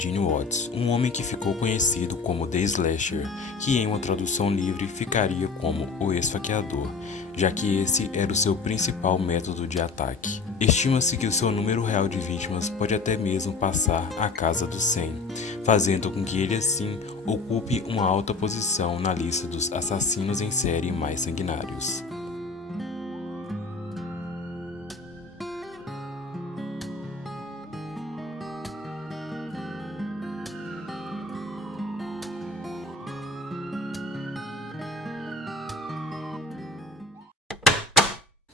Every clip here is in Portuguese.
Eugene Watts, um homem que ficou conhecido como The Slasher, que em uma tradução livre ficaria como o esfaqueador, já que esse era o seu principal método de ataque. Estima-se que o seu número real de vítimas pode até mesmo passar a casa dos 100, fazendo com que ele assim ocupe uma alta posição na lista dos assassinos em série mais sanguinários.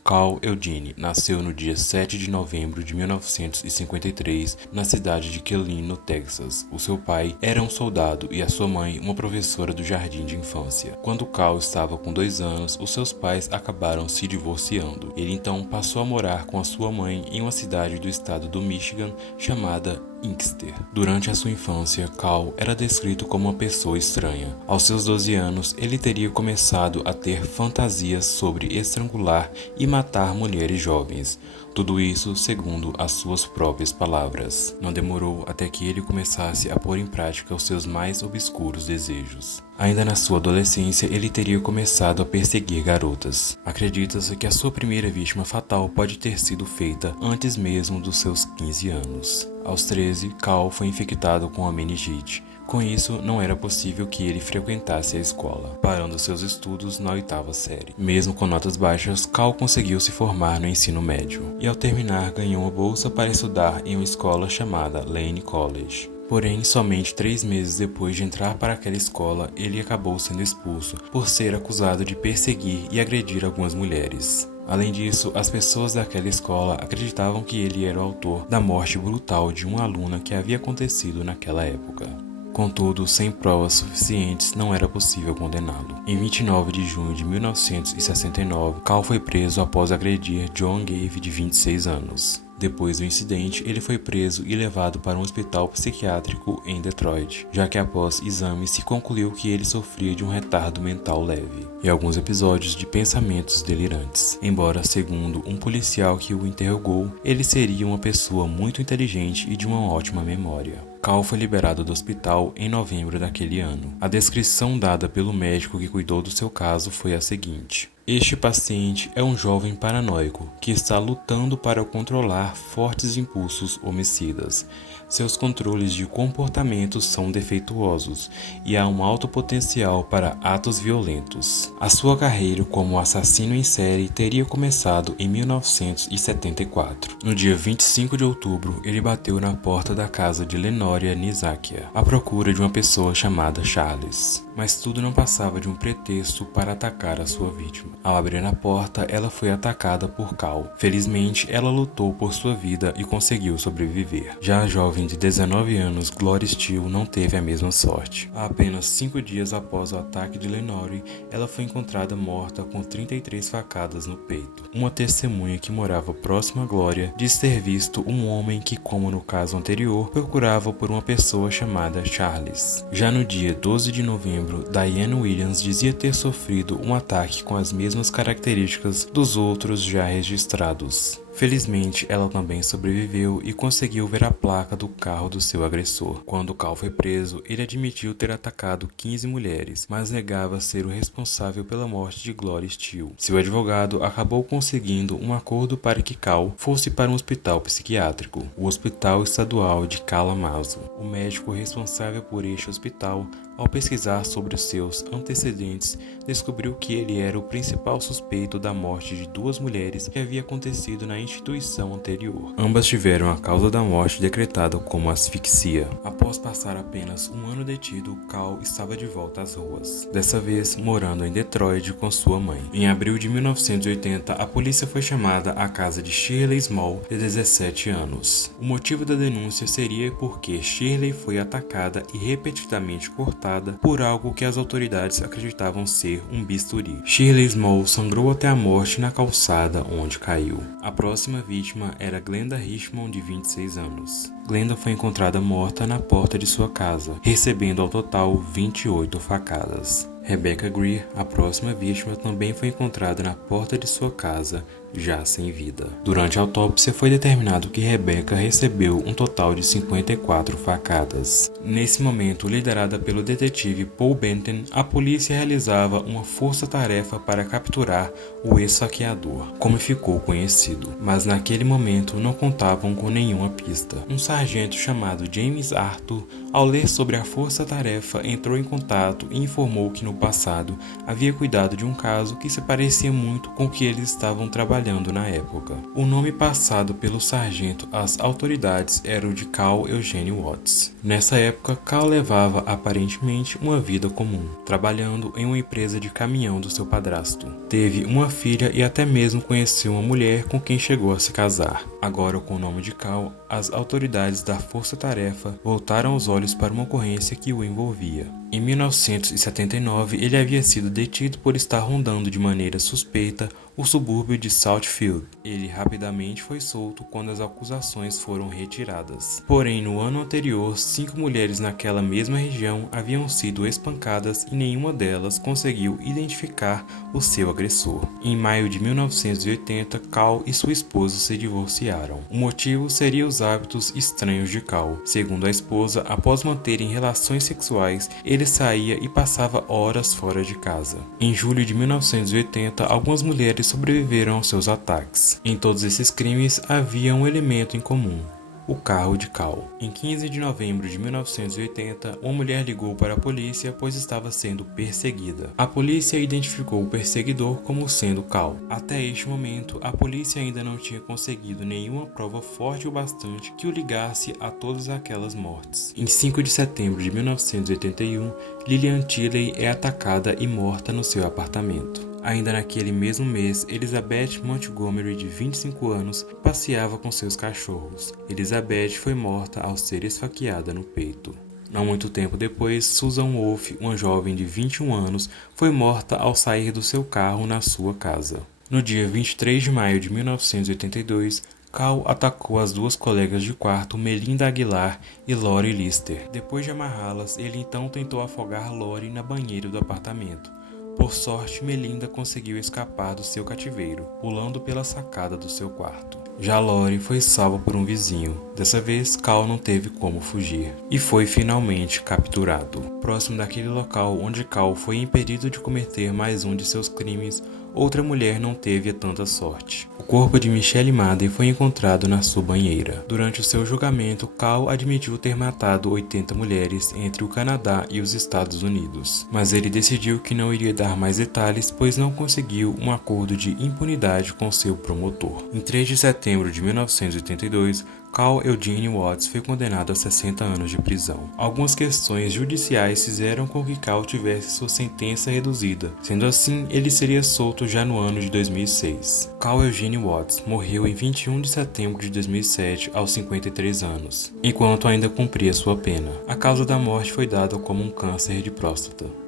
Carl Eugene nasceu no dia 7 de novembro de 1953 na cidade de Killeen, no Texas. O seu pai era um soldado e a sua mãe uma professora do jardim de infância. Quando Carl estava com 2 anos, os seus pais acabaram se divorciando. Ele então passou a morar com a sua mãe em uma cidade do estado do Michigan chamada Inkster. Durante a sua infância, Carl era descrito como uma pessoa estranha. Aos seus 12 anos, ele teria começado a ter fantasias sobre estrangular e matar mulheres jovens. Tudo isso segundo as suas próprias palavras. Não demorou até que ele começasse a pôr em prática os seus mais obscuros desejos. Ainda na sua adolescência, ele teria começado a perseguir garotas. Acredita-se que a sua primeira vítima fatal pode ter sido feita antes mesmo dos seus 15 anos. Aos 13, Carl foi infectado com a meningite. Com isso, não era possível que ele frequentasse a escola, parando seus estudos na 8ª série. Mesmo com notas baixas, Carl conseguiu se formar no ensino médio, e ao terminar ganhou uma bolsa para estudar em uma escola chamada Lane College. Porém, somente 3 meses depois de entrar para aquela escola, ele acabou sendo expulso por ser acusado de perseguir e agredir algumas mulheres. Além disso, as pessoas daquela escola acreditavam que ele era o autor da morte brutal de uma aluna que havia acontecido naquela época. Contudo, sem provas suficientes, não era possível condená-lo. Em 29 de junho de 1969, Carl foi preso após agredir John Gave, de 26 anos. Depois do incidente, ele foi preso e levado para um hospital psiquiátrico em Detroit, já que após exames se concluiu que ele sofria de um retardo mental leve e alguns episódios de pensamentos delirantes. Embora, segundo um policial que o interrogou, ele seria uma pessoa muito inteligente e de uma ótima memória. Carl foi liberado do hospital em novembro daquele ano. A descrição dada pelo médico que cuidou do seu caso foi a seguinte: este paciente é um jovem paranoico que está lutando para controlar fortes impulsos homicidas. Seus controles de comportamento são defeituosos e há um alto potencial para atos violentos. A sua carreira como assassino em série teria começado em 1974. No dia 25 de outubro, ele bateu na porta da casa de Lenoria Nizakia, à procura de uma pessoa chamada Charles. Mas tudo não passava de um pretexto para atacar a sua vítima. Ao abrir a porta, ela foi atacada por Carl. Felizmente, ela lutou por sua vida e conseguiu sobreviver. Já a jovem de 19 anos, Gloria Steele, não teve a mesma sorte. Há apenas 5 dias após o ataque de Lenore, ela foi encontrada morta com 33 facadas no peito. Uma testemunha que morava próxima a Gloria disse ter visto um homem que, como no caso anterior, procurava por uma pessoa chamada Charles. Já no dia 12 de novembro, Diane Williams dizia ter sofrido um ataque com as mesmas características dos outros já registrados. Felizmente, ela também sobreviveu e conseguiu ver a placa do carro do seu agressor. Quando Carl foi preso, ele admitiu ter atacado 15 mulheres, mas negava ser o responsável pela morte de Gloria Steele. Seu advogado acabou conseguindo um acordo para que Carl fosse para um hospital psiquiátrico, o Hospital Estadual de Kalamazoo. O médico responsável por este hospital, ao pesquisar sobre os seus antecedentes, descobriu que ele era o principal suspeito da morte de 2 mulheres que havia acontecido na instituição anterior. Ambas tiveram a causa da morte decretada como asfixia. Após passar apenas um ano detido, Carl estava de volta às ruas, dessa vez morando em Detroit com sua mãe. Em abril de 1980, a polícia foi chamada à casa de Shirley Small, de 17 anos. O motivo da denúncia seria porque Shirley foi atacada e repetidamente cortada por algo que as autoridades acreditavam ser um bisturi. Shirley Small sangrou até a morte na calçada onde caiu. A próxima vítima era Glenda Richmond, de 26 anos. Glenda foi encontrada morta na porta de sua casa, recebendo ao total 28 facadas. Rebecca Greer, a próxima vítima, também foi encontrada na porta de sua casa, já sem vida. Durante a autópsia foi determinado que Rebecca recebeu um total de 54 facadas. Nesse momento, liderada pelo detetive Paul Benton, a polícia realizava uma força-tarefa para capturar o ex-saqueador, como ficou conhecido. Mas naquele momento não contavam com nenhuma pista. Um sargento chamado James Arthur, ao ler sobre a força-tarefa, entrou em contato e informou que no passado havia cuidado de um caso que se parecia muito com o que eles estavam trabalhando na época. O nome passado pelo sargento às autoridades era o de Carl Eugene Watts. Nessa época, Carl levava aparentemente uma vida comum, trabalhando em uma empresa de caminhão do seu padrasto. Teve uma filha e até mesmo conheceu uma mulher com quem chegou a se casar. Agora, com o nome de Carl, as autoridades da Força-Tarefa voltaram os olhos para uma ocorrência que o envolvia. Em 1979, ele havia sido detido por estar rondando de maneira suspeita o subúrbio de Southfield. Ele rapidamente foi solto quando as acusações foram retiradas. Porém, no ano anterior, 5 mulheres naquela mesma região haviam sido espancadas e nenhuma delas conseguiu identificar o seu agressor. Em maio de 1980, Carl e sua esposa se divorciaram. O motivo seria os hábitos estranhos de Carl. Segundo a esposa, após manterem relações sexuais, ele saía e passava horas fora de casa. Em julho de 1980, algumas mulheres sobreviveram aos seus ataques. Em todos esses crimes havia um elemento em comum: o carro de Carl. Em 15 de novembro de 1980, uma mulher ligou para a polícia pois estava sendo perseguida. A polícia identificou o perseguidor como sendo Carl. Até este momento, a polícia ainda não tinha conseguido nenhuma prova forte o bastante que o ligasse a todas aquelas mortes. Em 5 de setembro de 1981, Lillian Tilley é atacada e morta no seu apartamento. Ainda naquele mesmo mês, Elizabeth Montgomery, de 25 anos, passeava com seus cachorros. Elizabeth foi morta ao ser esfaqueada no peito. Não muito tempo depois, Susan Wolfe, uma jovem de 21 anos, foi morta ao sair do seu carro na sua casa. No dia 23 de maio de 1982, Carl atacou as duas colegas de quarto, Melinda Aguilar e Lori Lister. Depois de amarrá-las, ele então tentou afogar Lori na banheira do apartamento. Por sorte, Melinda conseguiu escapar do seu cativeiro, pulando pela sacada do seu quarto. Já Lori foi salva por um vizinho. Dessa vez, Carl não teve como fugir e foi finalmente capturado. Próximo daquele local onde Carl foi impedido de cometer mais um de seus crimes, outra mulher não teve tanta sorte. O corpo de Michelle Madden foi encontrado na sua banheira. Durante o seu julgamento, Carl admitiu ter matado 80 mulheres entre o Canadá e os Estados Unidos. Mas ele decidiu que não iria dar mais detalhes, pois não conseguiu um acordo de impunidade com seu promotor. Em 3 de setembro de 1982, Carl Eugene Watts foi condenado a 60 anos de prisão. Algumas questões judiciais fizeram com que Carl tivesse sua sentença reduzida. Sendo assim, ele seria solto já no ano de 2006. Carl Eugene Watts morreu em 21 de setembro de 2007, aos 53 anos, enquanto ainda cumpria sua pena. A causa da morte foi dada como um câncer de próstata.